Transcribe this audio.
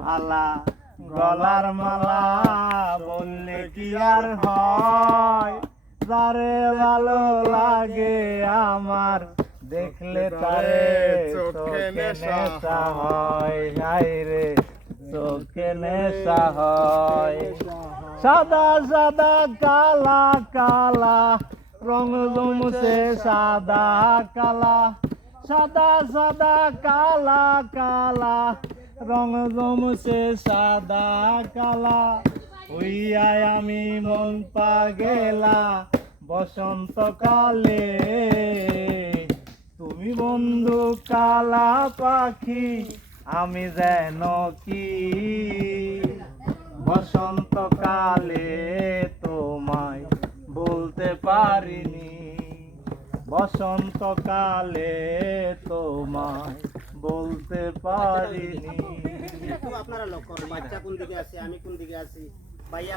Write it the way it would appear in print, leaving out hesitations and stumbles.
ভালা গলার মালা বললে কি আর হয়, যারে ভালো লাগে আমার দেখলে তারে চোখে নেশা হয়, হায়রে চোখে নেশা হয়। সাদা সাদা কালা কালা রং জমছে সাদা কালা, সাদা সাদা কালা কালা রং জমছে সাদা কালা। হইয়ায় আমি মন পাগেলা বসন্তকালে, তুমি বন্ধু কালা পাখি আমি যেন কি, বসন্তকালে তোমায় বলতে পারিনি, বসন্তকালে তোমায় বলতে পারিনি। আপনারা লক্ষ্য, বাচ্চা কোন দিকে আছে, আমি কোন দিকে আছি, ভাইয়া